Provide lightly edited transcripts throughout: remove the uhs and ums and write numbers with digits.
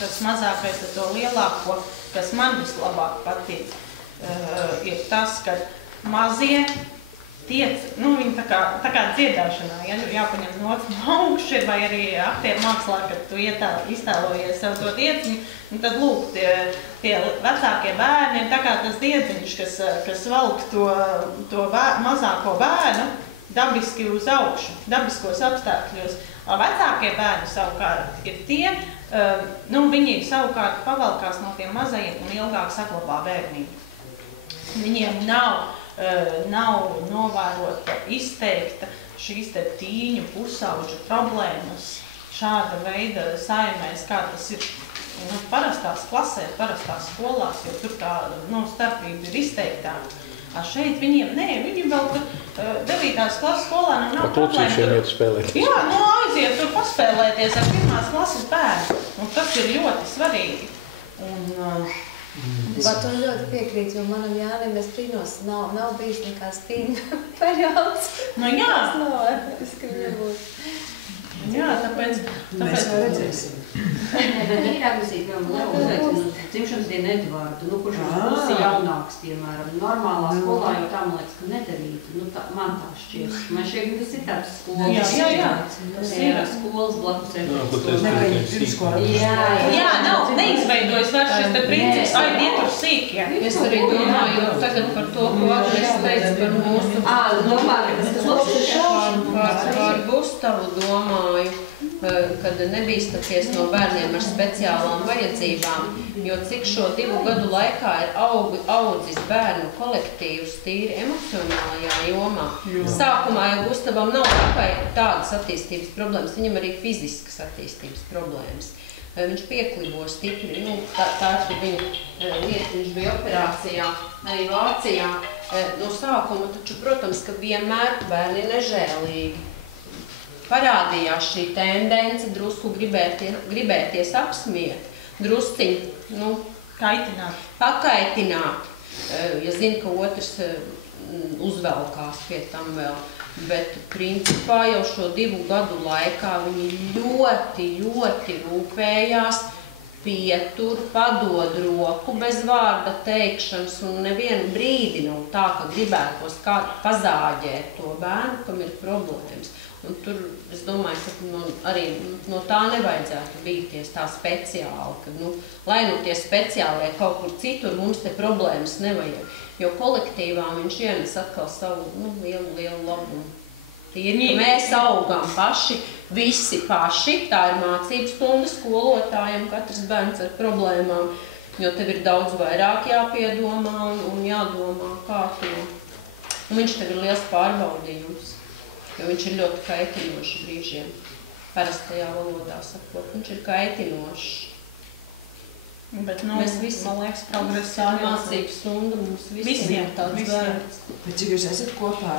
tas mazākais ar to lielāko, kas man vislabāk patīk, ir tas, ka mazie tiec, viņi tā kā dziedāšanā, ja jāpaņem nots no augšas, vai arī aktieru mākslā, kad tu iztēlojies sev to tieciņu, un tad lūk, tie vecākie bērni ir tā kā tas diedziņš, kas valk to mazāko bērnu dabiski uz augšu, dabiskos apstākļos. Vecākie bērni savukārt ir tie, viņi savukārt pavalkās no tiem mazajiem un ilgāk saglabā bērnību. Viņiem nav novērota izteikta šīs te tīņu pusauģu problēmas šāda veida saimēs, kā tas ir parastās klasēs, parastās skolās, jo tur tā starpība ir izteiktāka. Šeit viņiem viņi vēl tur 9. klases skolā nav problēma. Jā, aiziet tur paspēlēties ar 1. klases bērnu, un tas ir ļoti svarīgi. Bet tu ļoti piekrīt, jo manam Jānim es brīnos, nav bijis nekā stīna periods. Jā. Tas novērties, ka viņam būs. Jā, tāpēc... Mēs redzēsim. Bet ir atlasīt vēl uzveicinu dzimšanas dienu Edvardu, kurš būs jaunāks, piemēram. Normālā skolā jau tā, man liekas, ka nedarītu. Man tā šķiet. Man šķiet, ka tas ir tāds skolas. Jā. Tas ir skolas blakus. Jā, nav neizveidojas vairs šis te princips, iet uz sīkiem. Es arī domāju tagad par to, ko Agnes teica par mūsu par Gustavu domāju, kad nebīstaties no bērniem ar speciālām vajadzībām, jo cik šo 2 gadu laikā ir audzis bērnu kolektīvs tīri emocionālajā jomā. Sākumā jau Gustavam nav tikai tādas attīstības problēmas, viņam arī fiziskas attīstības problēmas. Viņš pieklibo stipri, tā ir viņa lieta, viņš bija operācijā, arī Vācijā. No sākuma taču, protams, ka vienmēr bērni ir nežēlīgi. Parādījās šī tendence drusku gribēties apsmiet, drusciņu, pakaitināt, ja zina, ka otrs uzvelkās pie tam vēl. Bet principā jau šo 2 gadu laikā viņi ļoti rūpējās, pietur, padod roku bez vārda teikšanas, un nevienu brīdi nav tā, ka gribētos kādu pazāģēt to bērnu, kam ir problēmas. Un tur, es domāju, ka arī no tā nevajadzētu bīties tā speciāli, ka, lai tie speciālie kaut kur citur, mums te problēmas nevajag. Jo kolektīvā viņš ienes atkal savu lielu labumu. Tīri, ka mēs augam paši, visi paši, tā ir mācības stunda skolotājiem, katrs bērns ar problēmām, jo tev ir daudz vairāk jāpiedomā un jādomā, kā to. Un viņš tev ir liels pārbaudījums, jo viņš ir ļoti kaitinošs brīžiem. Parastajā valodā sakot, viņš ir kaitinošs. Bet, mēs visi, man liekas, progresā mācību stunda mums visiem tāds vērts. Bet cik jūs esat kopā,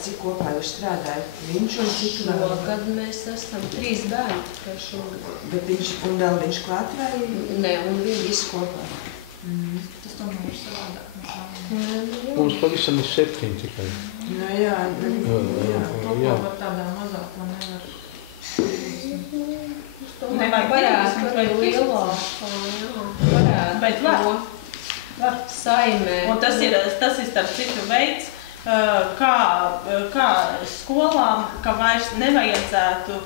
cik kopā jūs strādājat? Viņš un cik vēl? Šogad mēs esam 3 bērni tikai šogad. Bet viņš klāt vai? Nē, un viņi visi kopā. Tas tomēr ir savādāk. Mums pavisam ir 7 tikai. Jā. Kopā tādā mazākā nevar. Varētu arī lielākā, bet var saimē. Un tas ir starp citu veids, kā skolām, ka vairs nevajadzētu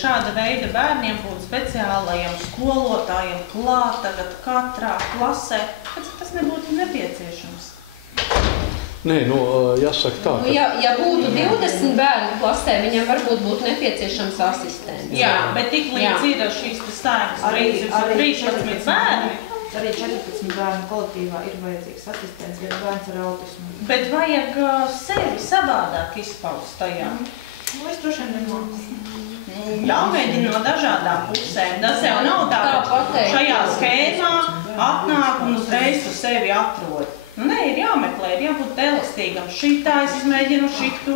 šāda veida bērniem būt speciālajiem skolotājiem klāt tagad katrā klasē, tas nebūtu nepieciešams. Nē, jāsaka tā, ka... Ja būtu 20 bērnu klasē, viņam varbūt būtu nepieciešams asistents. Jā, bet tik līdz ir šīs stājas princips ar 13 bērni. Arī 14 bērnu kolektīvā ir vajadzīgs asistents, ja bērns ar autismu. Bet vajag sevi savādāk izpaust tajā. Es droši vien nemāku. Jāmēģina no dažādām pusēm. Tas jau nav tā, ka šajā schēmā atnāk un uzreiz tu sevi atrod. Nē, ir jāmeklē, ir jābūt elastīgam. Šitā es izmēģinu šito.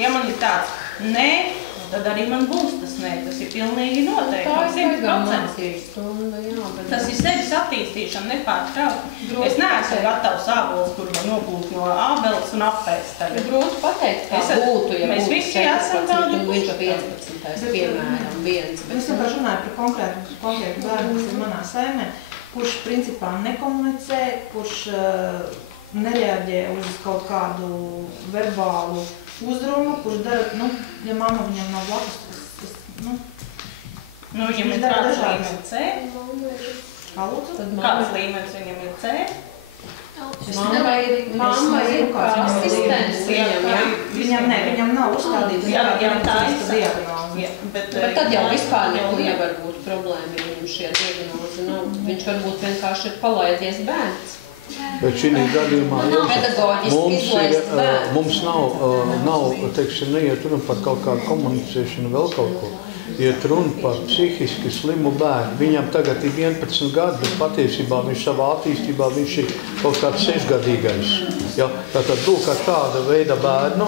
Ja man ir tāds, nē, tad arī man būs tas nē. Tas ir pilnīgi noteikti. Tā ir baigā 100%. mācības stunda, jā. Bet... Tas ir sevis attīstīšana nepārtraukti. Es neesmu gatavs ābols, kur man nopūt no ābeles un apēst tagad. Grūti pateikt, kā būtu, ja mēs būtu visi esam 14 tādi un viņš puši. 15. piemēram, viens. Es vienkārši runāju par konkrētu bērnu, kas ir manā saimē, kurš principā nekomunicē, kurš nereaģē uz kaut kādu verbālu uzrunu, kurš dara, ja mamma viņam nav blakus, Viņam ir kāds līmenis C? Kā lūdzu? Kāds līmenis viņam ir C? Mamma ir kā asistents viņam, jā? Viņam nav uzstādīts diagnozi. Bet tad jau vispār neko nevar būt problēma, ja viņam šie diagnozi nav. Viņš varbūt vienkārši ir palaidies bērns. Bet šī gadījumā mums nav, teiksim, neiet runa par kaut kādu komunicēšanu, vēl kaut ko. Iet runa par psihiski slimu bērnu. Viņam tagad ir 11 gadi, bet patiesībā viņš savā attīstībā viņš ir kaut kāds 6-gadīgais. Ja? Tātad lūk ar tāda veida bērnu,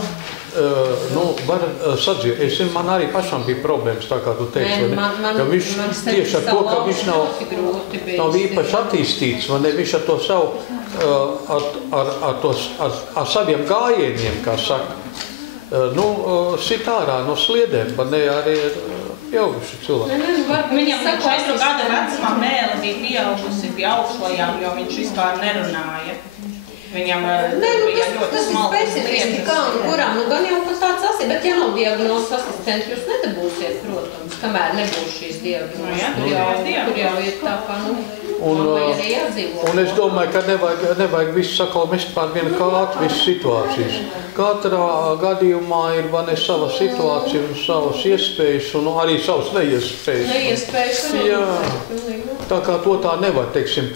var sadzīvot. Man arī pašam bija problēmas, tā kā tu teici, ka viņš tieši ar to, ka viņš nav īpaši attīstīts, viņš ar to savu, ar saviem gājieniem, kā saka, sit ārā no sliedēm, bet ne arī pieauguši cilvēki. Viņam 4 gadu vecumā mēle bija pieaugusi pie augšlajām, jo viņš vispār nerunāja. Viņam bija ļoti smalkas lietas. Kā un kurām, gan jau pat tāds asi, bet ja nav diagnozes asistents, jūs nedabūsiet, protams, kamēr nebūs šīs diagnozes. Tur jau ir tā kā, mammai arī jādzīvo. Un es domāju, ka nevajag visu sakal mest pār vienu kātu, visas situācijas. Katrā gadījumā ir sava situācija un savas iespējas un arī savas neiespējas. Neiespējas arī. Jā. Tā kā to tā nevar, teiksim,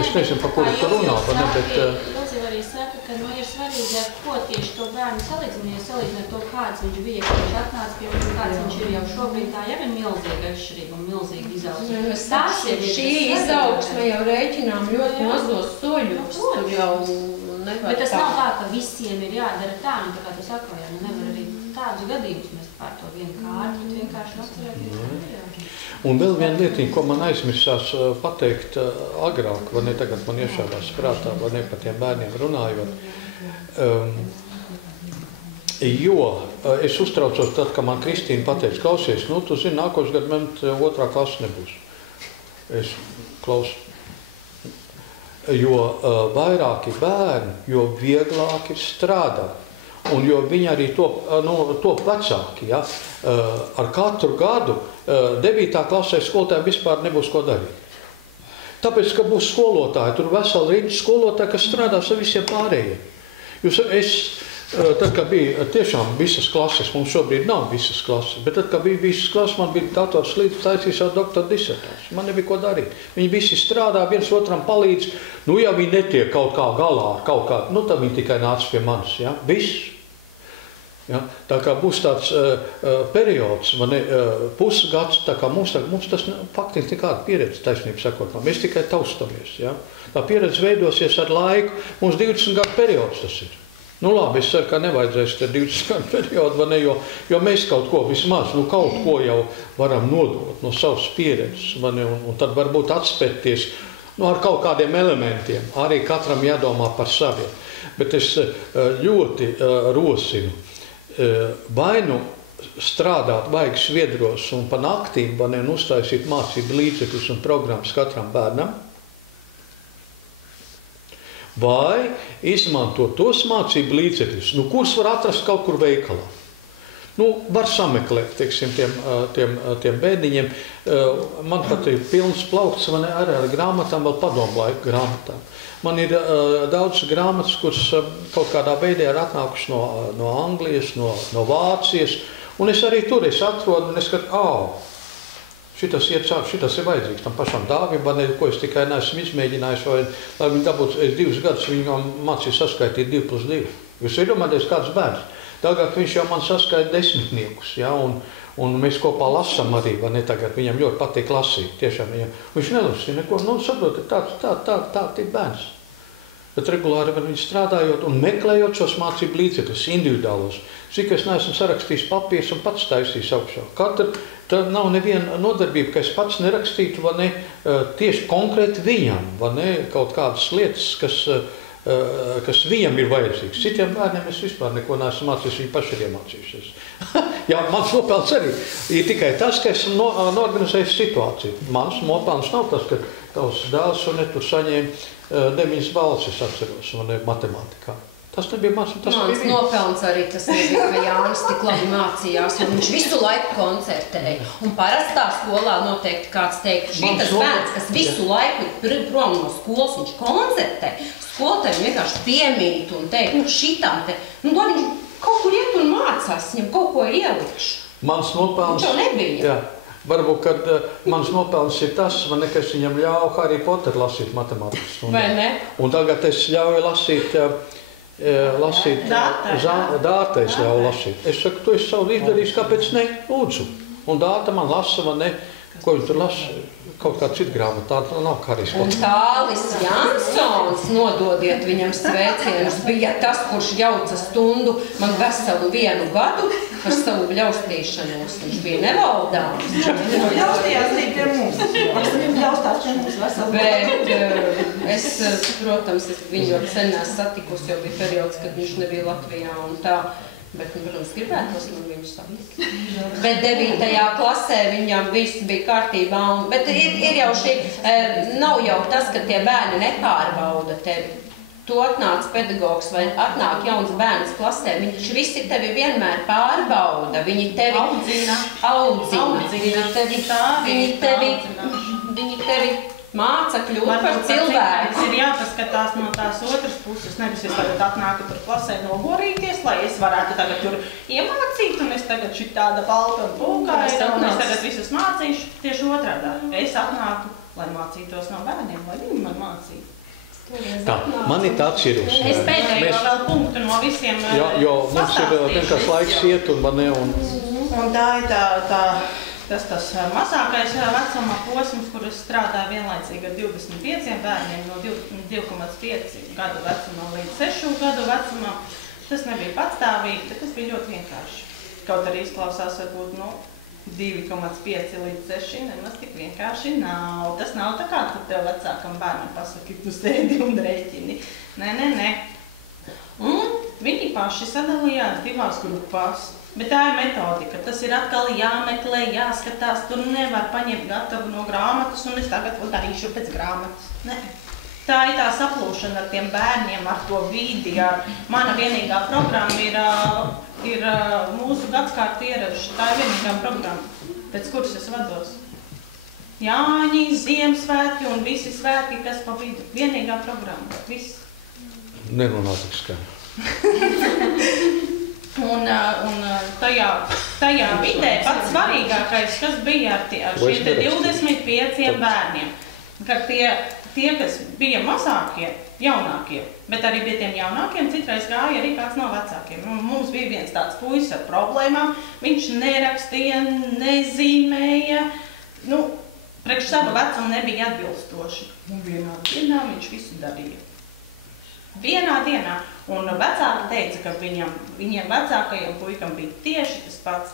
es nezinu, par kuru tu runā, bet... Lūdzu arī saka, ka ir svarīgi, ar ko tieši to bērnu salīdzināt to, kāds viņš bija, kad viņš atnāca pie mums, kāds viņš ir jau šobrīd, tā jau ir milzīga atšķirība un milzīga izaugsme. Šī izaugsme jau rēķinām ļoti mazos soļos, tur jau nevar tā. Bet tas nav tā, ka visiem ir jādara tā, un tā kā tu saka, nevar arī tādus gadījumus mēs pār to vienu kārtu, bet vienkārši atcerēties. Un vēl viena lietiņa, ko man aizmirsās pateikt agrāk, vai ne tagad man iešādās prātā, vai ne par tiem bērniem runājot. Jo es uztraucos tad, ka man Kristīna pateica, klausies, tu zini, nākošais gadu man 2. klasa nebūs. Es klausu. Jo vairāki bērni, jo vieglāk ir strādāt. Un jo viņi arī top vecāki, ja? Ar katru gadu 9. klasē skolotājiem vispār nebūs ko darīt. Tāpēc, ka būs skolotāji, tur vesela rinda skolotāji, kas strādās ar visiem pārējiem. Tad, kad bija tiešām visas klases, mums šobrīd nav visas klases, bet tad, kad bija visas klases, man bija dators līdz taisīs ar doktora disertāciju. Man nebija ko darīt. Viņi visi strādā, viens otram palīdz. Ja viņi netiek kaut kā galā ar kaut kā, tad viņi tikai nāca pie manis. Ja? Viss. Ja? Tā kā būs tāds periods, pusgads, tā kā mums tas faktiski nekāda pieredze taisnība sakot. Mēs tikai taustamies. Ja? Tā pieredze veidosies ar laiku, mums 20 gadu periods tas ir. Labi, es ceru, ka nevajadzēs te 20 gadu periodu, jo mēs kaut ko vismaz, kaut ko jau varam nodot no savas pieredzes, un tad varbūt atspēties ar kaut kādiem elementiem. Arī katram jādomā par saviem. Bet es ļoti rosinu, vai strādāt vajag Sviedros un pa naktīm, uztaisīt mācību līdzekļus un programmas katram bērnam, vai izmantot tos mācību līdzekļus, kurus var atrast kaut kur veikalā. Var sameklēt, teiksim, tiem bērniņiem. Man pat ir pilns plaukts ar grāmatām, vēl padomu laiku grāmatām. Man ir daudz grāmatas, kuras kaut kādā veidē ir atnākušas no Anglijas, no Vācijas, un es arī tur atrodu, un es skatu, šitas iet caur, šitas ir vajadzīgs tam pašam Dāvim, ko es tikai neesmu izmēģinājis, lai viņi dabūtu, es 2 gadus viņam mācīju saskaitīt 2 plus 2. Jūs iedomājaties kāds bērns. Tagad viņš jau man saskaita 10. Ja, un mēs kopā lasām arī, tagad viņam ļoti patīk lasīt. Tiešām viņš nelasīja neko, saprotat, tā ir bērns. bet regulāri ar viņu strādājot un meklējot šos mācību līdzekļus individuālos. Cik es neesmu sarakstījis papīrs un pats taisījis augšā. Tā nav neviena nodarbība, ka es pats nerakstītu, vai ne, tieši konkrēti viņam, vai ne, kaut kādas lietas, kas viņam ir vajadzīgs. Citiem bērniem es vispār neko neesmu mācījis, viņi paši ir iemācījušies. Jā, mans nopelns arī ir tikai tas, ka esmu norganizējis situāciju. Mans nopelns nav tas, ka tavs dēls un tur saņēma 9 balvas, es atceros, un matemātikā. Tas nebija mans, tas bija Mans nopelns arī tas nebija, ka Jānis tik labi mācījās, un viņš visu laiku koncertēja. Un parastā skolā noteikti kāds teikt, šitas bērns, kas visu laiku ir prom no skolas, viņš koncertē. Skolotāji vienkārši piemīt un teikt, šitam te, lai viņš kaut kur iet un mācās, viņam kaut ko ir ielikšu. Mans nopelns. Viņš jau nebija. Jā. Varbūt, kad mans nopelns ir tas, man nekas viņam ļauj Harry Potter lasīt matemātikas stundā. Vai ne? Un tagad es ļauju lasīt Dārta es ļauju lasīt. Es saku, tu esi savu izdarījis, kāpēc ne? Lūdzu. Un Dārta man lasa, vai ne? Ko viņš tur lasa? Kaut kā cita grāmata, tā nav Harry Potter. Un Tālis Jansons, nododiet viņam sveicienus, bija tas, kurš jauca stundu man veselu 1 gadu par savu bļaustīšanos. Viņš bija nevaldāms. Ļaustījās arī pie mums. Viņam ļaustās pie mums veselu. Bet es, protams, viņu ļoti sen satikusi, jo bija periods, kad viņš nebija Latvijā un tā. Bet, protams, gribētos man viņu satikt. Bet 9. klasē viņam viss bija kārtībā. Bet ir jau šī, nav jau tas, ka tie bērni nepārbauda tevi. Tu atnāc pedagogs vai atnāk jauns bērns klasē, viņš visi tevi vienmēr pārbauda. Viņi tevi audzina. Viņi tevi māca kļūt par cilvēku. Ir jāpaskatās no tās otras puses. Nevis es tagad atnāku tur klasē nogorīties, lai es varētu tagad tur iemācīt, un es tagad šī tāda balta un pūkaina, un es tagad visus mācīšu. Tieši otrādā. Es atnāku, lai mācītos no bērniem, lai viņi man mācītu. Tā, man ir tāds ierosinājums. Es pēdējo vēl punktu no visiem jo mums ir vienkārši laiks iet un man ne un... Un tā ir tas mazākais vecuma posms, kur es strādāju vienlaicīgi ar 25 bērniem no 2,5 gadu vecumā līdz 6 gadu vecumā. Tas nebija patstāvīgi, bet tas bija ļoti vienkārši. Kaut arī izklausās varbūt, 2,5 līdz 6 nemaz tik vienkārši nav. Tas nav tā kā, kad tev vecākam bērnam pasaki, tu sēdi un rēķini. Nē. Un viņi paši sadalījās 2 grupās. Bet tā ir metodika. Tas ir atkal jāmeklē, jāskatās. Tur nevar paņemt gatavu no grāmatas un es tagad darīšu pēc grāmatas. Nē. Tā ir tā saplūšana ar tiem bērniem, ar to vidi. Mana vienīgā programma ir mūsu gadskārta ieraduši. Tā ir vienīgā programma, pēc kuras es vados. Jāņi, Ziemassvētki un visi svētki, kas pa vidu. Vienīgā programma. Viss. Nerunā tik skaļi. Un tajā vidē pats svarīgākais, kas bija ar šiem 25 bērniem, ka tie, kas bija mazākie, jaunākie, bet arī pie tiem jaunākiem citreiz gāja arī kāds no vecākiem. Mums bija viens tāds puisis ar problēmām, viņš nerakstīja, nezīmēja, priekš sava vecuma nebija atbilstoši. Un vienā dienā viņš visu darīja. Vienā dienā. Un vecāki teica, ka viņiem vecākajiem puikam bija tieši tas pats.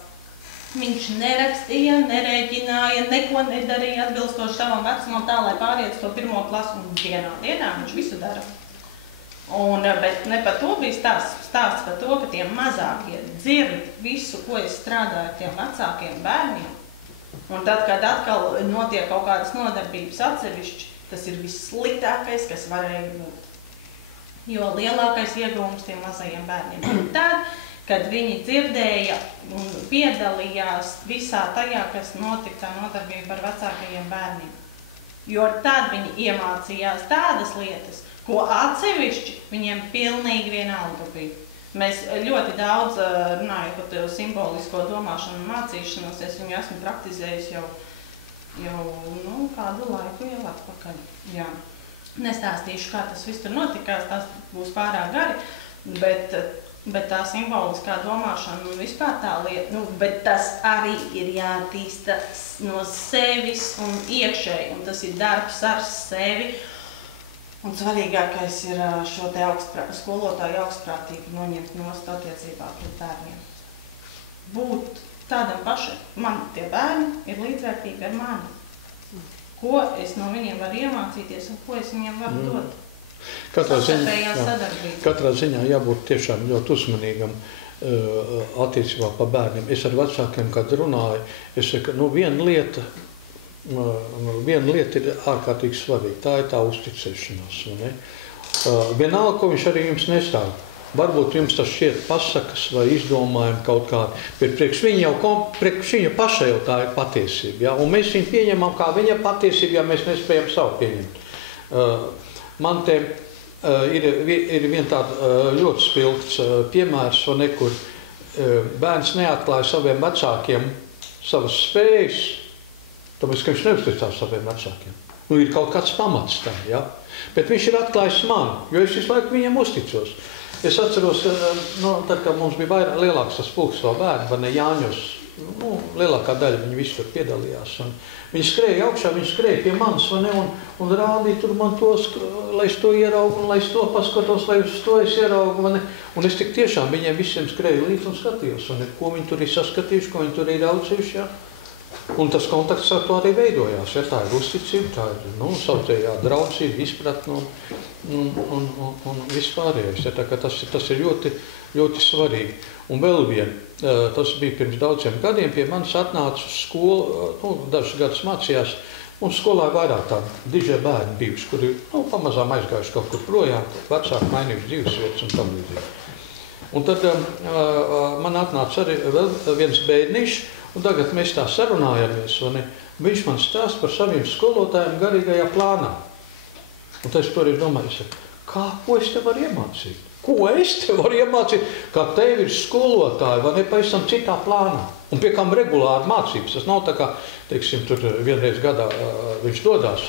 Viņš nerakstīja, nerēķināja, neko nedarīja atbilstoši savam vecumam tā, lai pāriet to 1. klasu un vienā dienā viņš visu dara. Bet ne par to bija stāsts par to, ka tie mazākie dzird visu, ko es strādāju ar tiem vecākiem bērniem. Un tad, kad atkal notiek kaut kādas nodarbības atsevišķi, tas ir vissliktākais, kas varēja būt. Jo lielākais iegūms tiem mazajiem bērniem ir tad, kad viņi dzirdēja un piedalījās visā tajā, kas notika tā nodarbība ar vecākajiem bērniem. Jo tad viņi iemācījās tādas lietas, ko atsevišķi viņiem pilnīgi vienalga bija. Mēs ļoti daudz runājam par simbolisko domāšanu un mācīšanos, es viņu esmu praktizējis jau kādu laiku jau atpakaļ. Jā. Nestāstīšu, kā tas viss tur notikās, tas būs pārāk gari, bet tā simboliskā domāšana un vispār tā lieta, bet tas arī ir jātīsta no sevis un iekšēji, un tas ir darbs ar sevi. Un svarīgākais ir šo te skolotāju augstprātīgi noņemt nost attiecībā pret bērniem. Būt tādam pašam, man tie bērni ir līdzvērtīgi ar mani. Ko es no viņiem varu iemācīties un ko es viņiem varu dot? Katrā ziņā jābūt tiešām ļoti uzmanīgam attiecībā par bērniem. Es ar vecākiem, kad runāju, es saku, viena lieta ir ārkārtīgi svarīga, tā ir tā uzticēšanās. Ne? Vienalga, ko viņš arī jums nestāv. Varbūt jums tas šķiet pasakas vai izdomājumi kaut kādi, bet priekš viņa paša jau tā ir patiesība. Ja? Un mēs viņu pieņemam kā viņa patiesību, ja mēs nespējam savu pieņemt. Man te ir vien tāda ļoti spilgts piemērs, kur bērns neatklāja saviem vecākiem savas spējas, tāpēc, ka viņš neuzticās saviem vecākiem. Ir kaut kāds pamats tam, ja? Bet viņš ir atklājis man, jo es visu laiku viņam uzticos. Es atceros, tad, kad mums bija lielāks tas pulks vēl bērni, vai ne Jāņos, lielākā daļa viņi visi tur piedalījās. Viņi skrēja augšā, viņi skrēja pie manis, vai ne, un rādīja tur man tos, lai es to ieraugu, un lai es to paskatos, lai es to ieraugu, vai ne. Un es tik tiešām viņiem visiem skrēju līdz un skatījos, vai ne, ko viņi tur ir saskatījuši, ko viņi tur ir raucījuši, ja. Un tas kontakts ar to arī veidojās, ja tā ir uzticība, tā ir, savtējā draudzība, izpratne un vispārējais, ja, tā kā tas ir ļoti, ļoti svarīgi. Un vēl vien, tas bija pirms daudziem gadiem, pie manis atnāca uz skolu, dažus gadus mācījās, un skolā vairāk tādi dižie bērni bijuši, kuri, pamazām aizgājuši kaut kur projām, vecāki mainījuši dzīvesvietas un tam līdzīgi. Un tad man atnāca arī vēl viens bērnišs, un tagad mēs tā sarunājamies, un viņš man stāsta par saviem skolotājiem garīgajā plānā. Un tad es toreiz domāju, ko es te varu iemācīt? Ko es te varu iemācīt, kā tev ir skolotāji, vai ne pavisam citā plānā? Un pie kam regulāri mācības. Tas nav tā kā, teiksim, tur vienreiz gadā viņš dodās,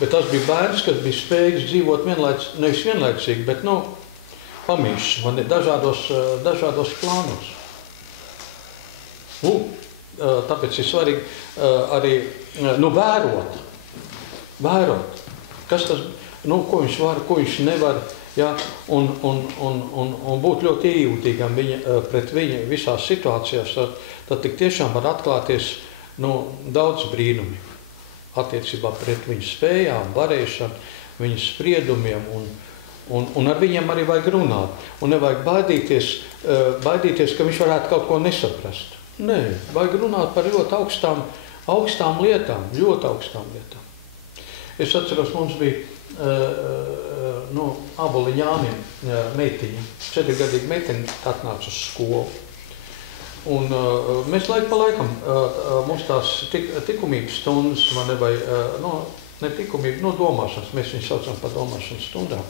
bet tas bija bērns, kas bija spējīgs dzīvot nevis vienlaicīgi, bet, pamīšs, dažādos plānos. Tāpēc ir svarīgi arī vērot, kas tas, ko viņš var, ko viņš nevar, ja, un būt ļoti iejūtīgam pret viņu visās situācijās, tad tik tiešām var atklāties daudz brīnumi attiecībā pret viņu spējām, varēšanu, viņu spriedumiem, un ar viņiem arī vajag runāt. Un nevajag baidīties, ka viņš varētu kaut ko nesaprast. Nē, vajag runāt par ļoti augstām lietām, ļoti augstām lietām. Es atceros, mums bija Aboliņāniem meitiņa, 4-gadīga meitiņa atnāca uz skolu. Un mēs laiku pa laikam, mums tās tikumības stundas, vai ne tikumība, domāšanas, mēs viņu saucam par domāšanas stundām.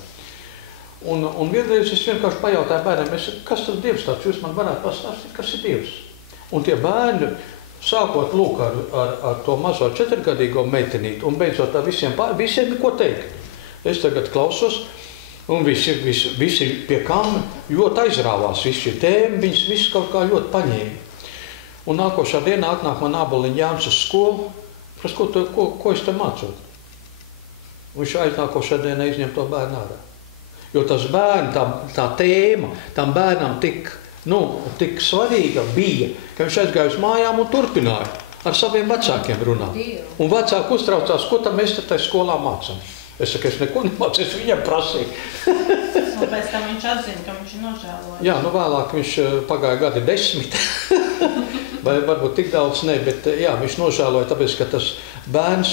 Un vienreiz es vienkārši pajautāju bērniem, kas tas Dievs tāds, jūs man varētu pastāstīt, kas ir Dievs? Un tie bērni, sākot lūk ar to mazo 4-gadīgo meitenīti un beidzot ar visiem ko teikt. Es tagad klausos, un visi pie kam ļoti aizrāvās, visi šī tēma, viņas visi kaut kā ļoti paņēma. Un nākošā dienā atnāk man Aboliņa Jānis uz skolu, prasa, ko es te mācot? Viņš aiznākošā dienā izņem to bērnu ārā. Jo tas bērni, tā tēma, tam bērnam tik svarīga bija, ka viņš aizgāja uz mājām un turpināja ar saviem vecākiem runāt. Un vecāki uztraucās, ko tam mēs te tai skolā mācām. Es saku, es neko nemācu, es viņam prasīju. Un pēc tam viņš atzina, ka viņš ir nožēlojis. Jā, vēlāk viņš pagāja gadi 10. Vai varbūt tik daudz ne, bet jā, viņš nožēloja, tāpēc, ka tas bērns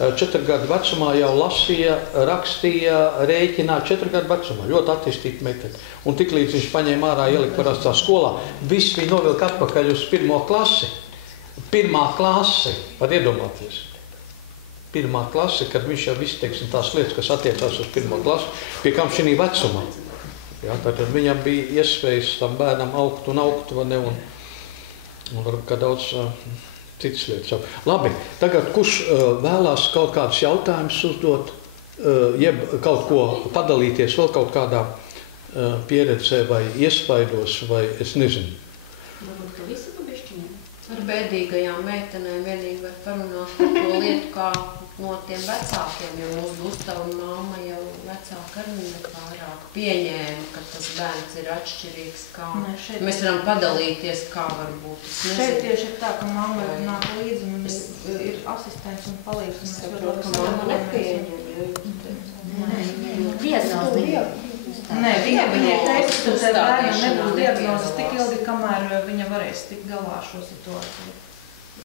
4 gadu vecumā jau lasīja, rakstīja, rēķināja 4 gadu vecumā. Ļoti attīstīta meitene. Un tiklīdz viņš paņēma ārā, ielika parastā skolā, viss viņa novilka atpakaļ uz 1. klasi. 1. klase, var iedomāties. 1. klase, kad viņš jau viss, teiksim, tās lietas, kas attiecās uz 1. klasi, pie kam šī vecumā. Jā, tātad viņam bija iespējas tam bērnam augt, vai ne, un varbūt kā daudz citas lietas. Labi, tagad kurš vēlās kaut kādus jautājumus uzdot, jeb kaut ko padalīties vēl kaut kādā pieredzē vai iespaidos, vai es nezinu. Varbūt, ka visi pa bišķiņiem? Ar bēdīgajām meitenēm vienīgi var parunāt par to lietu, kā no tiem vecākiem, jo mūsu Gustava mamma jau vecāka arī nepārāk pieņēma, ka tas bērns ir atšķirīgs, kā mēs varam padalīties, kā var būt. Šeit tieši ir tā, ka mamma nāk līdzi un ir asistents un palīdz. Un saprot, ka mamma nepieņem. Diagnozi. Nē, viņa ir teicis, ka tev bērnam nebūs diagnozes tik ilgi, kamēr viņa varēs tikt galā ar šo situāciju.